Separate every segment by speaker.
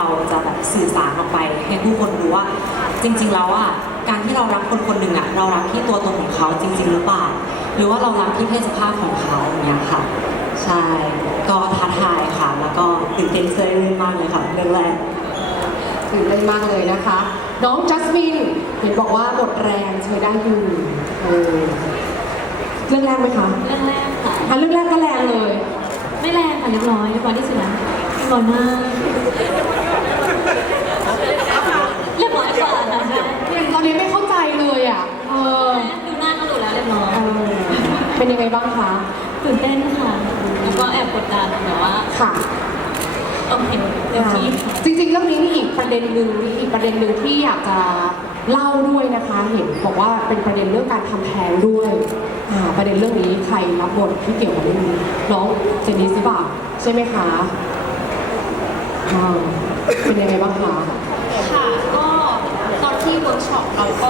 Speaker 1: จะแบบสื่อสารออกไปให้ผู้คนรู้ว่าจริงๆแล้วอ่ะการที่เรารักคนคนหนึ่งอ่ะเรารักที่ตัวตนของเขาจริงๆหรือเปล่าหรือว่าเรารักที่เพศสภาพของเขาอย่างเงี้ยค่ะใช่ก็ท้าทายค่ะแล้วก็ตื่นเต้นเซอร์เรื่องมากเลยค่ะเรื่องแรก
Speaker 2: ตื่นเต้นมากเลยนะคะ น้องจัสมินเห็นบอกว่าหมดแรงใช้ได้อยู่เรื่องแรกไหมคะ
Speaker 3: เรื่องแรกค่ะ
Speaker 2: เรื่องแรกก็แรงเลย
Speaker 3: ไม่แรงค่ะเรียบร้อยที่สุดแล้วเรียบร้อยมากเรียบร้อยกว่าค่ะใช่
Speaker 2: ตอนนี้ไม่เข้าใจเลยอ่ะ
Speaker 3: ดูหน้าก็รู้แล้วเรียบร้อย
Speaker 2: เป็นยังไงบ้างคะ
Speaker 3: ตื่นเต้นค่ะแล้วก็แอบกดดันแต่ว่า
Speaker 2: ค่ะ
Speaker 3: โอเคเต็มที่
Speaker 2: จริงๆเรื่องนี้มีอีกประเด็นหนึ่งที่อยากจะเล่าด้วยนะคะเห็นบอกว่าเป็นประเด็นเรื่องการทำแท้งด้วยประเด็นเรื่องนี้ใครรับบทที่เกี่ยวกับเรื่องนี้น้องเจนนิสหรือเปล่าใช่ไหมคะเป็นยังไงบ้างคะ
Speaker 4: ค่ะก็ตอนที่เวิร์กช็อปเราก็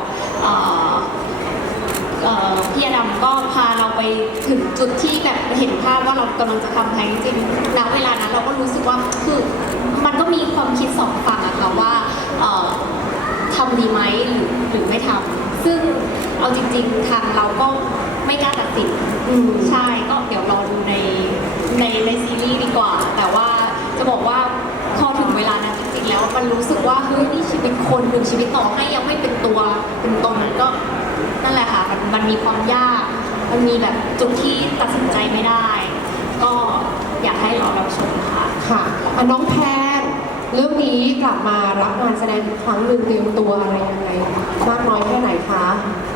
Speaker 4: พี่อดัมก็พาเราไปถึงจุดที่แบบเห็นภาพว่าเรากำลังจะทำแท้งจริงณเวลานั้นเราก็รู้สึกว่าคือมันก็มีความคิดสองฝั่งอะค่ะว่าทำดีไหมหรือไม่ทำซึ่งเอาจริงๆทางเราก็ไม่กล้าตัดสินใช่ก็เดี๋ยวรอดูในซีรีส์ดีกว่าแต่ว่าจะบอกว่าพอถึงเวลานั้นจริงๆแล้วมันรู้สึกว่าเฮ้ยนี่ชีวิตคนหนึ่งชีวิตต่อให้ยังไม่เป็นตัวเป็นตนนั้นก็นั่นแหละค่ะมันมีความยากมันมีแบบจุดที่ตัดสินใจไม่ได้ ก็อยากให้รอรับชมค่ะ
Speaker 2: ค่ะน้องแพนเรื่องนี้กลับมารับงานแสดงอีกครั้งหนึ่งเตรียมตัวอะไรยังไงมากน้อยแค่ไหนคะ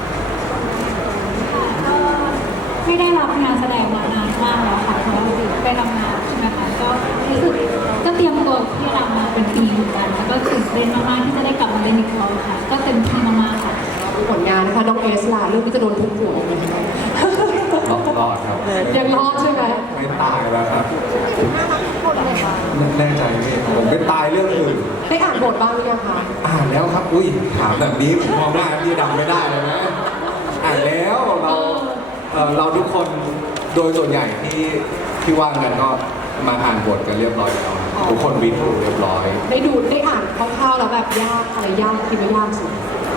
Speaker 3: ก็ไม่ได้รับงานแสดงมานานมากแล้วค่ะเพราะว่าไปทำงานใช่ไหมคะก็รู้สึกก็เตรียมตัวที่จะมาเป็นปีเหมือนกันแล้วก็ตื่นเต้นมากๆที่จะได้กลับมาเล่นอีกรอบค่ะก็เต็มที่มากๆค่ะ
Speaker 2: ผลงานนะคะน้องเอสล่ะเรื่องที่จะโดนทุบหัวไหม
Speaker 5: รอดครับ
Speaker 2: ยังรอดใช่ไหม
Speaker 5: ไม่ตายแล้วครับแน่ใจไหมผมไม่ตายเรื่องอื่น
Speaker 2: ได้อ่านบทบ้างหรือยังคะ
Speaker 5: อ่านแล้วครับอุ้ยถามแบบนี้ผมมองหน้าพี่ดำไม่ได้เลยนะอ่านแล้วเราทุกคนโดยส่วนใหญ่ที่ว่างกันก็มาอ่านบทกันเรียบร้อยแล้วทุกคนวิทย์เรียบร้อย
Speaker 2: ได้อ่านคร่าวๆแล้วแบบยากอะไรยากคิดว่ายากสุด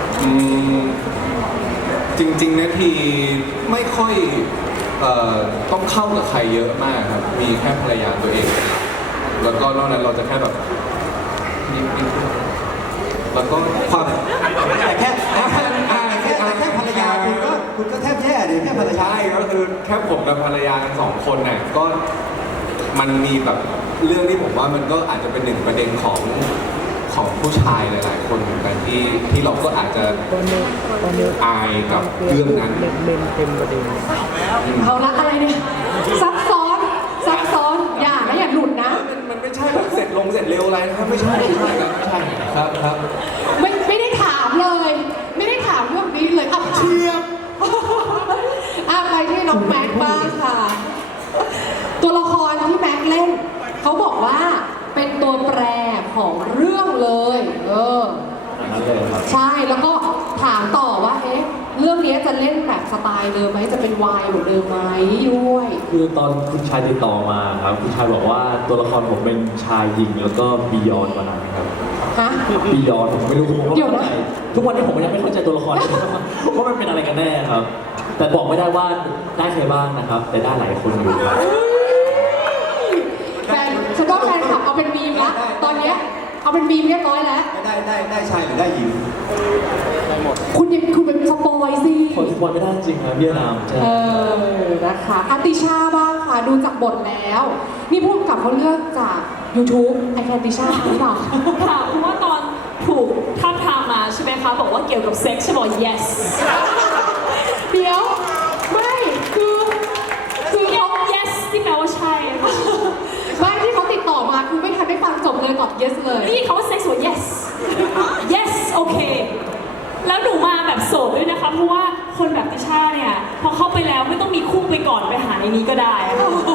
Speaker 5: จริงๆนะทีไม่ค่อยต้องเข้ากับใครเยอะมากครับมีแค่ภรรยาตัวเองแล้วก็นอกนั้นเราจะแค่แบบนิ่งๆแล้วก็ความ
Speaker 6: แต่แค่ภรรยาคุณก็แทบแย่ดิแค่ภรรยา
Speaker 5: ใช่ก็คือแค่ผมกับภรรยาสองคนเนี่ยก็มันมีแบบเรื่องที่ผมว่ามันก็อาจจะเป็นหนึ่งประเด็นของผู้ชายหลายๆคนเหมือนกันที่เราก็อาจจะอายกับเรื่องนั้น
Speaker 6: เป็นประเด็น
Speaker 2: เอาละอะไรเนี่ยซับซ้อนอย่าหลุดนะ
Speaker 5: มันไม่ใช่แบบเสร็จเร็วอะไรนะครับไม่ใช่ครับ
Speaker 2: ไม่ได้ถามเลยไม่ได้ถามเรื่องนี้เลย
Speaker 5: เชียบ
Speaker 2: ไปที่น้องแม็กบ้างค่ะตัวละครที่แม็กเล่นเขาบอกว่าเป็นตัวแปรของเรื่องเลยใช่แล้วก็ถามต่อว่าเรื่องนี้จะเล่นแบบสไตล์เดิมไหมจะเป็นวายเหมือนเดิมไหมด้วย
Speaker 7: คือตอนคุณชายติดต่อมาครับคุณชายบอกว่าตัวละครผมเป็นชายหญิงแล้วก็บียอนกว่านั้นครับบียอนผมไม่รู้ผมว่าเข้าใจทุกวันนี้ผมยังไม่เข้าใจตัวละครว่ามันเป็นอะไรกันแน่ครับแต่บอกไม่ได้ว่าได้ใครบ้างนะครับแต่ได้หลายคนอยู่ครับ
Speaker 2: ฉันว่าแฟนคลับเอาเป็นมีมละตอนนี้เอาเป็นมีมเรียบร้อยแล้ว
Speaker 6: ได้ชายหรือได้หญิง
Speaker 2: ได้หมดคุณเป็นสปอยสิ
Speaker 7: ผมสปอยไม่ได้จริงครับเวียดนาม
Speaker 2: นะคะอติชาบ้างค่ะดูจากบทแล้วนี่พูดกับเขาเลือกจาก YouTube ไอแคนติชาหรือเปล่า
Speaker 3: ค่ะเพราะว่าตอนถูกท้าทามมาใช่ไหมคะบอกว่าเกี่ยวกับเซ็กซ์ใช่บอก yes
Speaker 2: เดี๋ยวไม่คือ
Speaker 3: yes ที่แปลว่าใช่ค่ะ
Speaker 2: ไม่ที่เขาติดต่อมาคือไม่ทันได้ฟังจบเลยตอบ yes เลย
Speaker 3: นี่เขาว่า sex ว่า yes โอเคแล้วหนูมาแบบโสดด้วยนะคะเพราะว่าคนแบบติช่าเนี่ยพอเข้าไปแล้วไม่ต้องมีคู่ไปก่อนไปหาในนี้ก็ได้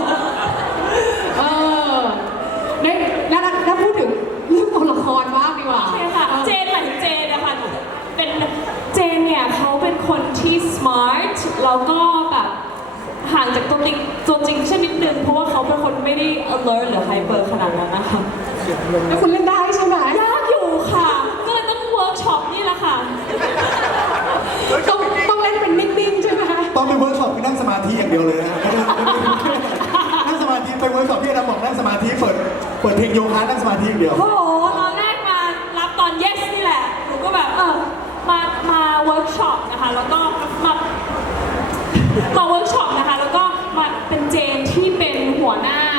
Speaker 2: แล้วพูดถึงเรื่องตัวละครบ้างดีกว่า
Speaker 3: โอเคค่ะเจนนะคะเป็นเจนเนี่ยเขาเป็นคนที่ smart แล้วก็แบบห่างจากตัวจริงใช่นิดนึงเพราะว่าเขาเป็นคนไม่ได้ alert หรือ hyper ขนาดนั้นนะคะ
Speaker 2: แล้วคุณเล่นได้
Speaker 6: อย่างเดียวเลยนะนั่งสมาธิไปเวิร์กช็อปพี่อดัมบอกนั่งสมาธิเปิดเพลงโยคะนั่งสมาธิอย่างเดียว
Speaker 8: โอ้โหตอนแรกมารับตอน yes นี่แหละ หนูก็แบบมาเวิร์กช็อปนะคะ แล้วก็มาเวิร์กช็อปนะคะ แล้วก็มาเป็นเจนที่เป็นหัวหน้า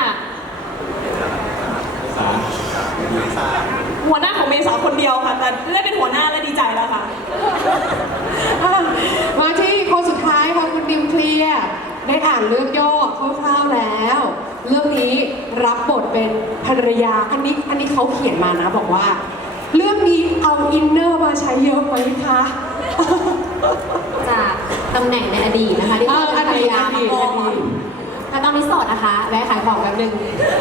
Speaker 8: ของเมษาคนเดียวค่ะ แต่ได้เป็นหัวหน้าแล้วดีใจแล้วค่ะ
Speaker 2: มาที่คนสุดท้ายค่ะคุณดิมเคลียร์ได้อ่านเรื่องย่อคร่าวๆแล้ว เรื่องนี้รับบทเป็นภรรยาอันนี้เขาเขียนมานะบอกว่า เรื่องนี้เอาอินเนอร์มาใช้เยอะไหมคะ
Speaker 4: จากตำแหน่งในอดีตนะคะที่เป็นภรรยามาก่อนแต่ตอนนี้โสดนะคะแวะขายของแป๊บนึง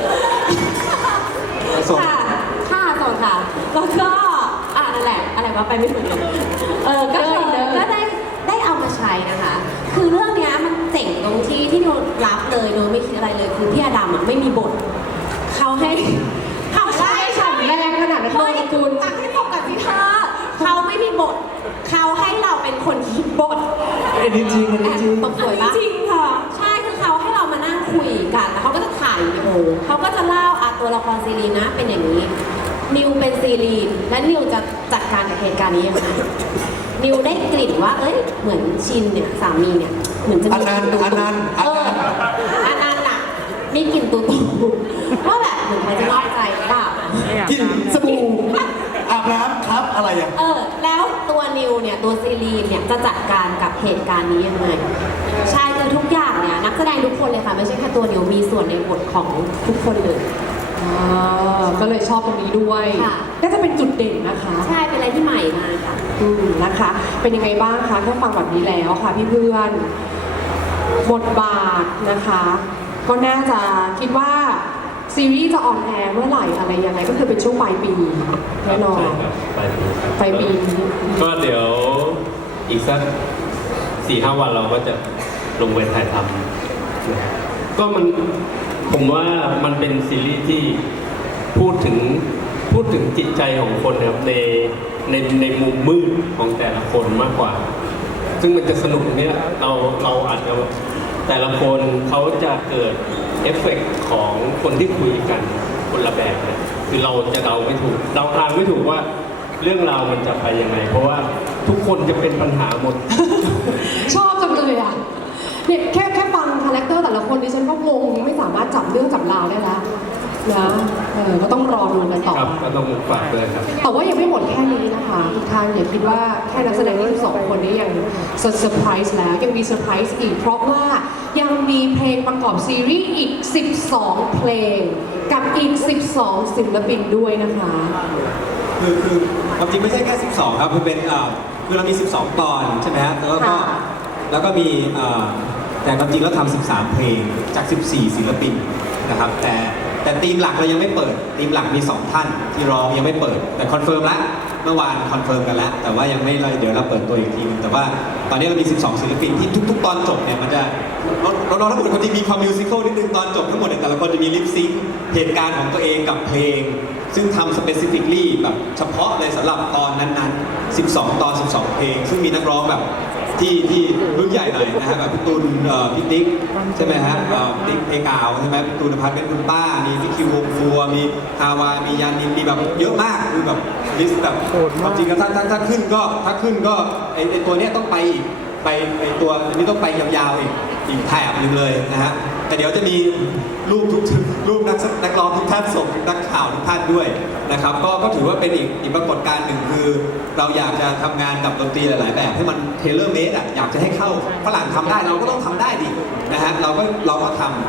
Speaker 6: โสด
Speaker 4: ค่ะโสดค่ะแล้วก็นั่นแหละอะไรวะไปไม่ถูกเลยก็ได้เอามาใช้นะคะ คือเรื่องเนี้ยมันเจ๋งตรงที่โดนรับเลยโดยไม่คิดอะไรเลยคือพี่อดัมไม่มีบทเขาให้เขาใช่
Speaker 2: ฉ่ำแรงขนาดนั้นเลยคุณ
Speaker 4: ตักให้ตกกับสิเธอเขาไม่มีบทเขาให้เราเป็นคนคิดบท
Speaker 6: อันนี้จริงอันนี้จริง
Speaker 4: ตกสวยปะ
Speaker 8: จริงค่ะ
Speaker 4: ใช่คือเขาให้เรามานั่งคุยกันแล้วเขาก็จะถ่ายวิดีโอเขาก็จะเล่าตัวละครซีรีนนะเป็นอย่างนี้นิวเป็นซีรีนและนิวจะจัดการกับเหตุการณ์นี้ยังไงนิวได้กลิ่นว่าเอ้ยเหมือนชินเนี่ยสามีเนี่ยเหมือนจะมี
Speaker 6: อนันต์
Speaker 4: อนันต์อะมีกลิ่นตูตูว่าแบบเหมือนเขาจะนอกใจเปล่า
Speaker 6: กินสบู่อาบน้ำครับอะไรอ่ะ
Speaker 4: แล้วตัวนิวเนี่ยตัวซีรีนเนี่ยจะจัดการกับเหตุการณ์นี้ยังไงใช่คือทุกอย่างเนี่ยนักแสดงทุกคนเลยค่ะไม่ใช่แค่ตัวนิวมีส่วนในบทของทุกคนเลย
Speaker 2: ก็เลยชอบตรงนี้ด้วย
Speaker 4: ค่ะ
Speaker 2: ก็จะเป็นจุดเด่นนะคะ
Speaker 4: ใช่เป็นอะไรที่ใหม่มากค่ะ
Speaker 2: นะคะ เป็นยังไงบ้างคะแค่ฟังแบบนี้แล้วค่ะพี่เพื่อนบทบาทนะคะ ก็น่าจะคิดว่าซีรีส์จะออนแอร์เมื่อไหร่อะไรยังไงก็คือเป็นช่วงปลายปีแน่นอน
Speaker 9: ใช่ครับปลายปีครับ
Speaker 2: ปลายปี
Speaker 9: ก็เดี๋ยวอีกสัก 4-5 วันเราก็จะลงไปถ่ายทำนะครับก็ผมว่ามันเป็นซีรีส์ที่พูดถึงจิตใจของคนนะครับในมุมมืดของแต่ละคนมากกว่า ซึ่งมันจะสนุกเนี่ยเราอาจจะแต่ละคนเขาจะเกิดเอฟเฟกต์ของคนที่คุยกันคนละแบบเนี่ยคือเราจะเดาไม่ถูกเดาทางไม่ถูกว่าเรื่องราวมันจะไปยังไง เพราะว่าทุกคนจะเป็นปัญหาหมด
Speaker 2: ชอบจังเลยอ่ะเนี่ยแค่ฟังคาแรคเตอร์แต่ละคนดิฉันก็งงไม่สามารถจับเรื่องจับราวได้แล้วนะก็ต้องรอดูกันต่อ
Speaker 9: ครับก็ต้องฝากด้วยครับ
Speaker 2: แต่ว่ายังไม่หมดแค่นี้นะคะทุกท่านอย่าคิดว่าแค่นักแสดงที่2คนนี้ยังเซอร์ไพรส์แล้วยังมีเซอร์ไพรส์อีกเพราะว่ายังมีเพลงประกอบซีรีส์อีก12เพลงกับอีก12ศิลปินด้วยนะคะ
Speaker 6: คือความจริงไม่ใช่แค่ 12 ครับคือเป็นคือเรามี 12 ตอนใช่ไหมครับแล้วก็มีแต่ความจริงแล้วทำ13 เพลงจาก 14 ศิลปินนะครับแต่ทีมหลักเรายังไม่เปิดทีมหลักมี 2 ท่านที่ร้องยังไม่เปิดแต่คอนเฟิร์มแล้วเมื่อวานคอนเฟิร์มกันแล้วแต่ว่ายังไม่เลยเดี๋ยวเราเปิดตัวอีกทีนึงแต่ว่าตอนนี้เรามี 12 ศิลปินที่ทุกๆ ตอนจบเนี่ยมันจะเราทั้งหมดคนที่มีความมิวสิควลนิดนึงตอนจบทั้งหมดเนี่ยแต่ละคนจะมีลิปซิงค์เหตุการณ์ของตัวเองกับเพลงซึ่งทำ specifically แบบเฉพาะเลยสำหรับตอนนั้นๆ12 ตอน 12 เพลงซึ่งมีนักร้องแบบที่รุ่นใหญ่หน่อยนะฮะแบบพี่ตูนพี่ติ๊กใช่ไหมฮะติ๊กเพกาวใช่ไหมพี่ตูนนภัสเป็นคุณป้ามีพี่คิววงฟัวมีฮาวามียานินมีแบบเยอะมากคือแบบลิสต์แบบความจริงแล้วถ้าขึ้นก็ไอตัวเนี้ยต้องไปอีกไปตัวนี้ต้องไปยาวๆอีกแถบนึงเลยนะฮะแต่เดี๋ยวจะมีรูปนักร้องทุกท่านส่งนักข่าวทุกท่านด้วยนะครับก็ถือว่าเป็นอีกปรากฏการณ์หนึ่งคือเราอยากจะทำงานกับดนตรีหลายๆแบบให้มันเทเลอร์เมดอยากจะให้เข้าฝรั่งทำได้เราก็ต้องทำได้ดินะฮะเราก็ทำ